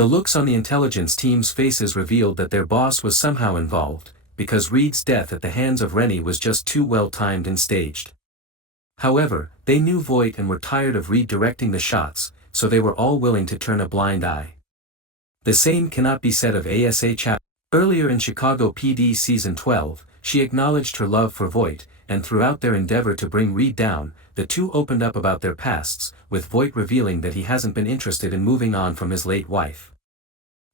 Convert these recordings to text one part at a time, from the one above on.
The looks on the intelligence team's faces revealed that their boss was somehow involved, because Reid's death at the hands of Rennie was just too well timed and staged. However, they knew Voight and were tired of Reid directing the shots, so they were all willing to turn a blind eye. The same cannot be said of Asa Chapman. Earlier in Chicago P.D. Season 12, she acknowledged her love for Voight, and throughout their endeavor to bring Reid down, the two opened up about their pasts, with Voight revealing that he hasn't been interested in moving on from his late wife.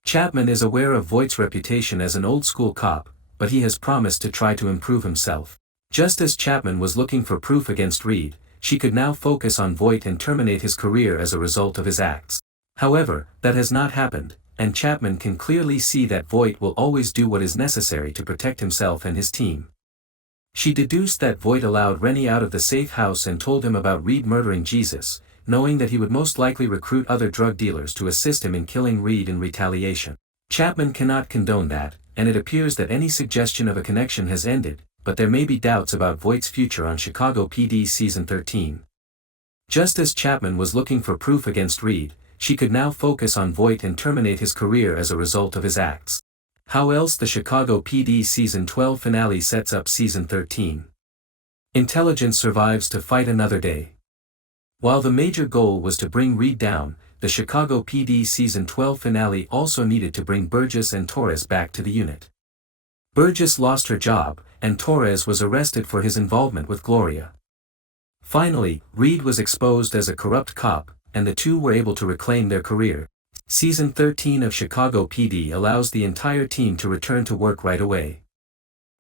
Chapman is aware of Voight's reputation as an old-school cop, but he has promised to try to improve himself. Just as Chapman was looking for proof against Reid, she could now focus on Voight and terminate his career as a result of his acts. However, that has not happened, and Chapman can clearly see that Voight will always do what is necessary to protect himself and his team. She deduced that Voight allowed Rennie out of the safe house and told him about Reid murdering Jesus, knowing that he would most likely recruit other drug dealers to assist him in killing Reid in retaliation. Chapman cannot condone that, and it appears that any suggestion of a connection has ended, but there may be doubts about Voight's future on Chicago P.D. Season 13. Just as Chapman was looking for proof against Reid, she could now focus on Voight and terminate his career as a result of his acts. How else the Chicago P.D. Season 12 finale sets up Season 13. Intelligence survives to fight another day. While the major goal was to bring Reid down, the Chicago P.D. Season 12 finale also needed to bring Burgess and Torres back to the unit. Burgess lost her job, and Torres was arrested for his involvement with Gloria. Finally, Reid was exposed as a corrupt cop, and the two were able to reclaim their career. Season 13 of Chicago P.D. allows the entire team to return to work right away.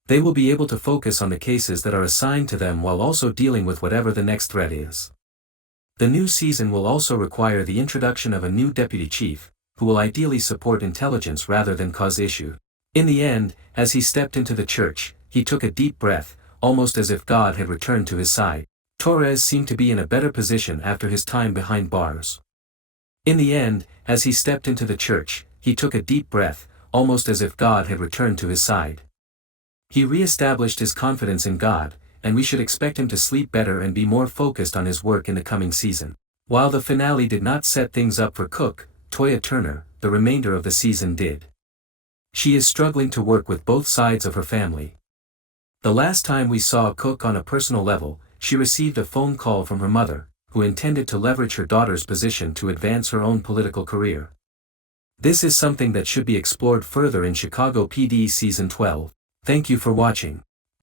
They will be able to focus on the cases that are assigned to them while also dealing with whatever the next threat is. The new season will also require the introduction of a new deputy chief, who will ideally support intelligence rather than cause issue. In the end, as he stepped into the church, he took a deep breath, almost as if God had returned to his side. Torres seemed to be in a better position after his time behind bars. In the end, as he stepped into the church, he took a deep breath, almost as if God had returned to his side. He re-established his confidence in God, and we should expect him to sleep better and be more focused on his work in the coming season. While the finale did not set things up for Cook, Toya Turner, the remainder of the season did. She is struggling to work with both sides of her family. The last time we saw Cook on a personal level, she received a phone call from her mother, who intended to leverage her daughter's position to advance her own political career. This is something that should be explored further in Chicago P.D. Season 12. Thank you for watching.